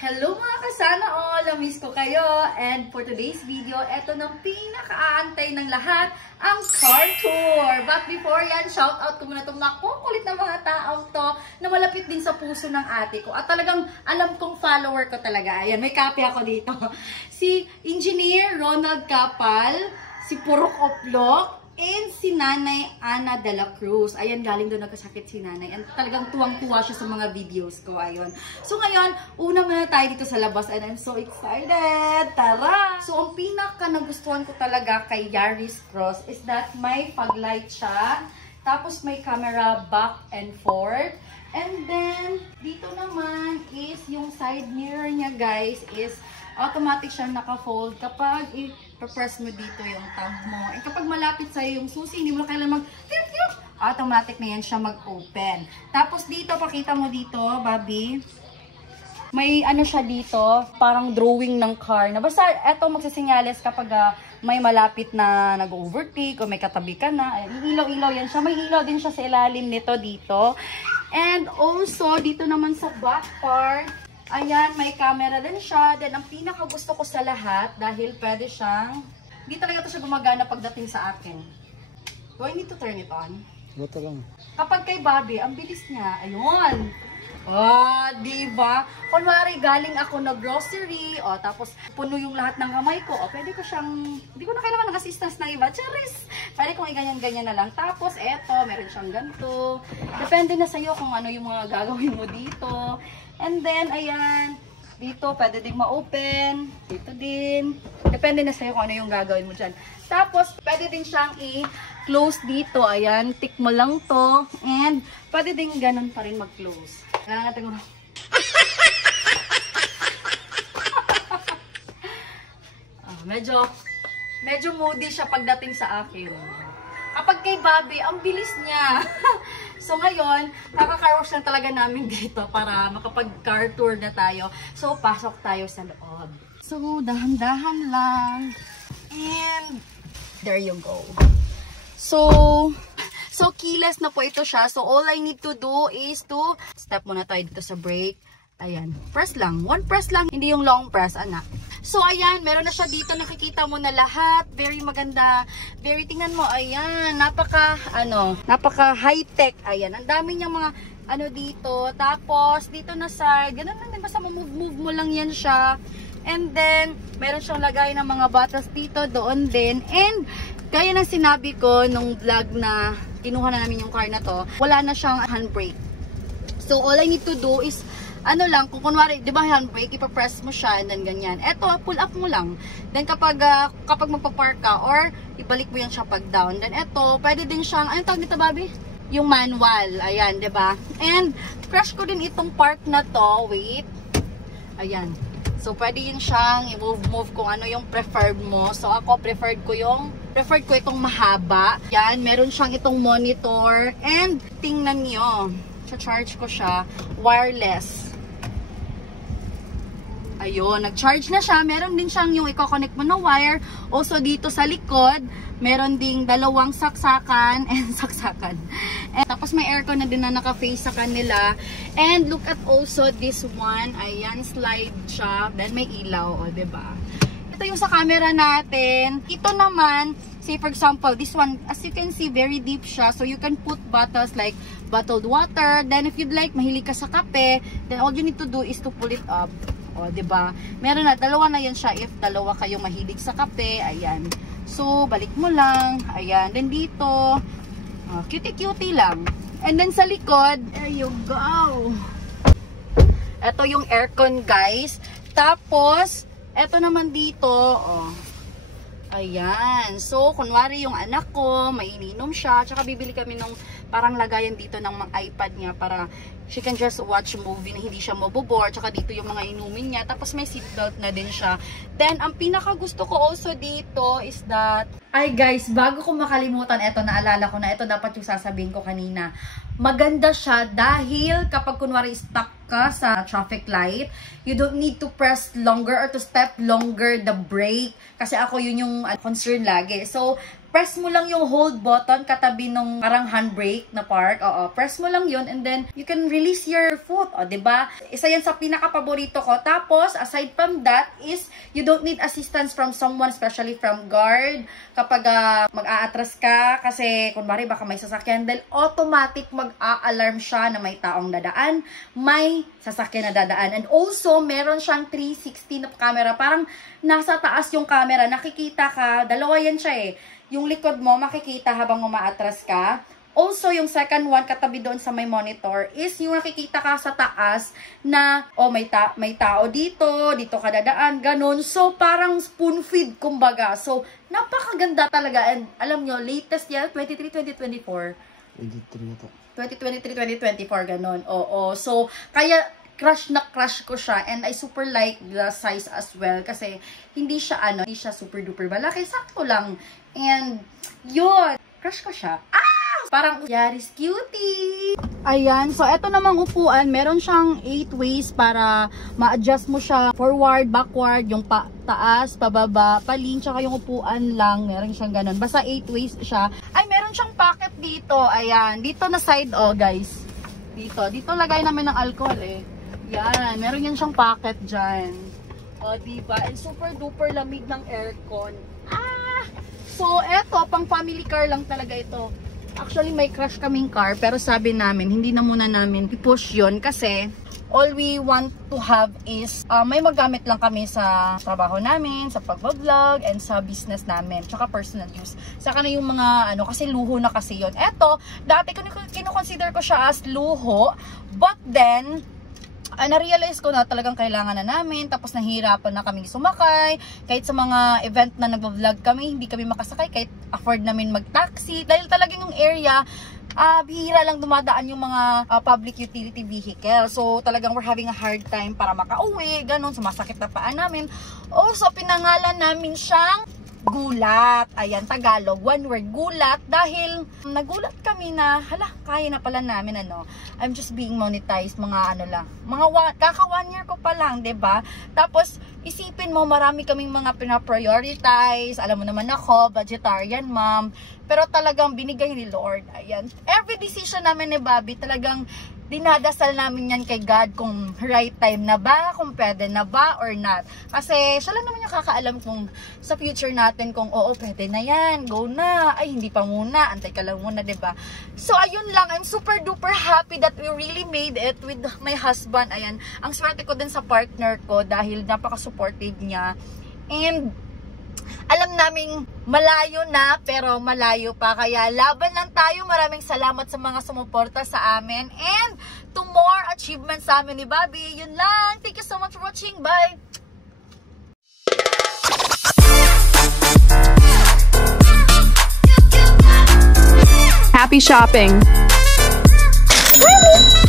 Hello mga kasana all! Na-miss ko kayo. And for today's video, eto ng pinaka-aantay ng lahat, ang car tour. But before yan, shout out ko muna itong makukulit na mga taong to na malapit din sa puso ng ate ko. At talagang alam kong follower ko talaga. Ayan, may copy ako dito. Si Engineer Ronald Capal, si Purok Oplok, and si Nanay Ana de la Cruz. Ayan, galing doon nagkasakit si Nanay. And talagang tuwang-tuwa siya sa mga videos ko. Ayun. So ngayon, una muna tayo dito sa labas. And I'm so excited! Tara! So ang pinaka nagustuhan ko talaga kay Yaris Cross is that may paglight siya. Tapos may camera back and forth. And then, dito naman is yung side mirror niya guys is automatic siyang naka-fold kapag i-press mo dito yung thumb mo. And kapag malapit sa'yo yung susi, hindi mo na kailangan mag-tip-tip. Automatic na yan siya mag-open. Tapos dito, pakita mo dito, Bobby. May ano siya dito, parang drawing ng car. Na basta eto magsisinyales kapag may malapit na nag-overtake o may katabi ka na. Ilaw-ilaw yan siya. May ilaw din siya sa ilalim nito dito. And also, dito naman sa back part, ayan, may camera din siya. Then, ang pinaka gusto ko sa lahat, dahil pwede siyang, hindi talaga ito siya gumagana pagdating sa akin. Do I need to turn it on? Ito lang. Kapag kay Bobby, ang bilis niya. Ayun. Oh, diba? Kunwari, galing ako na grocery, tapos puno yung lahat ng kamay ko. Pwede ko siyang, hindi ko na kailangan ng assistance ng iba. Charis! Pwede kong i-ganyan-ganyan na lang. Tapos, eto, meron siyang ganito. Depende na sa'yo kung ano yung mga gagawin mo dito. And then, ayan, dito pwede ding ma-open, dito din. Depende na sa'yo kung ano yung gagawin mo dyan. Tapos, pwede din siyang i-close dito. Ayan, tick mo lang to. And, pwede din ganun pa rin mag-close. Kailangan natin mo. Medyo moody siya pagdating sa akin. Kapag kay Bobby, ang bilis niya. So ngayon, kaka-car wash lang talaga namin dito para makapag-car tour na tayo. So pasok tayo sa loob. So dahan-dahan lang. And there you go. So keyless na po ito siya. So all I need to do is to step muna tayo dito sa brake. Ayan, press lang. One press lang, hindi yung long press, anak. So, ayan, meron na siya dito. Nakikita mo na lahat. Very maganda. Very, tingnan mo, ayan. Napaka high-tech. Ayan, ang dami niyang mga, dito. Tapos, dito na side. Ganun lang din. Basta move mo lang yan siya. And then, meron siyang lagay ng mga bottles dito. Doon din. And, gaya ng sinabi ko nung vlog na kinuha na namin yung car na to, wala na siyang handbrake. So, all I need to do is kung kunwari, di ba handbrake, ipapress mo siya, and then ganyan. Eto, pull up mo lang. Then kapag magpapark ka, or ibalik mo yan siya pag down. Then eto, pwede din siyang, anong tawag dito, Bobby? Yung manual. Ayan, di ba? And, crush ko din itong part na to. Wait. Ayan. So, pwede yun siyang i-move kung ano yung preferred mo. So, ako, preferred ko itong mahaba. Yan, meron siyang itong monitor. And, tingnan nyo. Charge ko siya. Wireless. Ayun, nag-charge na siya. Meron din siyang yung i-connect mo na wire. Also, dito sa likod, meron ding dalawang saksakan and saksakan. And, tapos may aircon na din na naka-face sa kanila. And look at also this one. Ayan, slide siya. Then may ilaw, diba? Ito yung sa camera natin. Ito naman, say for example, this one, as you can see, very deep siya. So you can put bottles like bottled water. Then if you'd like, mahilig ka sa kape, then all you need to do is to pull it up. Diba? Meron na, dalawa na yan siya if dalawa kayong mahilig sa kape. Ayan. So, balik mo lang. Ayan. Then dito, cutie-cutie lang. And then sa likod, there you go. Ito yung aircon, guys. Tapos, ito naman dito, ayan. So, kunwari yung anak ko, may ininom siya. Tsaka bibili kami ng parang lagayan dito ng mga iPad niya para she can just watch movie na hindi siya mabobore. Tsaka dito yung mga inumin niya. Tapos may seatbelt na din siya. Then, ang pinaka gusto ko also dito is that, ay guys, bago ko makalimutan, eto, naalala ko na, ito dapat yung sasabihin ko kanina. Maganda siya dahil kapag kunwari stuck ka sa traffic light, you don't need to press longer or to step longer the brake. Kasi ako yun yung concern lagi. So, press mo lang yung hold button katabi nung parang handbrake na part. Oo, press mo lang yun and then you can release your foot. O, diba? Isa yan sa pinaka-paborito ko. Tapos, aside from that is you don't need assistance from someone, especially from guard. Kapag mag-aatras ka, kasi kunwari baka may sasakyan, dahil automatic mag-a-alarm siya na may taong dadaan, may sasakyan na dadaan. And also, meron siyang 360 na camera. Parang nasa taas yung camera, nakikita ka, dalawa yan siya eh. Yung likod mo, makikita habang umaatras ka. Also, yung second one, katabi doon sa may monitor, is yung nakikita ka sa taas na, oh, may tao dito ka dadaan, ganun. So, parang spoon feed, kumbaga. So, napakaganda talaga. And alam nyo, latest yan, 2023-2024. 2023-2024, ganun. Oo. So, kaya, crush na crush ko siya and I super like the size as well kasi hindi siya super duper malaki, sakto lang. And yun, crush ko siya. Parang Yaris cutie. Ayan, so eto namang upuan, meron siyang 8 ways para ma-adjust mo siya forward, backward, yung taas, pababa, palin, tsaka yung upuan lang, meron siyang ganun. Basta 8 ways siya. Ay, meron siyang pocket dito. Ayan, dito na side, oh guys. Dito lagay namin ng alcohol eh. Yan, meron yan siyang pocket dyan. O, diba? And super duper lamig ng aircon. So, eto, pang family car lang talaga ito. Actually, may crush kaming car, pero sabi namin, hindi na muna namin i-push yun kasi all we want to have is may magamit lang kami sa trabaho namin, sa pag-vlog, and sa business namin, tsaka personal use. Saka na yung mga, kasi luho na kasi yun. Eto, dati kino-consider ko siya as luho, but then, na-realize ko na talagang kailangan na namin, tapos nahihirapan na kaming sumakay, kahit sa mga event na nag-vlog kami, hindi kami makasakay, kahit afford namin mag-taxi, dahil talagang yung area, bihira lang dumadaan yung mga public utility vehicle. So, talagang we're having a hard time para makauwi, ganun, sumasakit na paan namin. Also, pinangalan namin siyang Gulat. Ayan, Tagalog, one word, gulat, dahil nagulat kami na, kaya na pala namin, I'm just being monetized, mga kaka 1 year ko pa lang, 'di ba? Tapos, isipin mo, marami kaming mga pina-prioritize, alam mo naman ako, vegetarian ma'am, pero talagang binigay ni Lord, ayan. Every decision namin ni Bobby, talagang dinadasal namin yan kay God kung right time na ba, kung pwede na ba or not. Kasi siya lang naman yung kakaalam kung sa future natin kung oo, pwede na yan, go na, ay hindi pa muna, antay ka lang muna, diba? So ayun lang, I'm super duper happy that we really made it with my husband. Ayan, ang swerte ko din sa partner ko dahil napaka-supportive niya. And alam naming malayo na, pero malayo pa. Kaya laban lang tayo. Maraming salamat sa mga sumuporta sa amin. And to more achievements sa amin ni Bobby. Yun lang. Thank you so much for watching. Bye! Happy shopping! Really?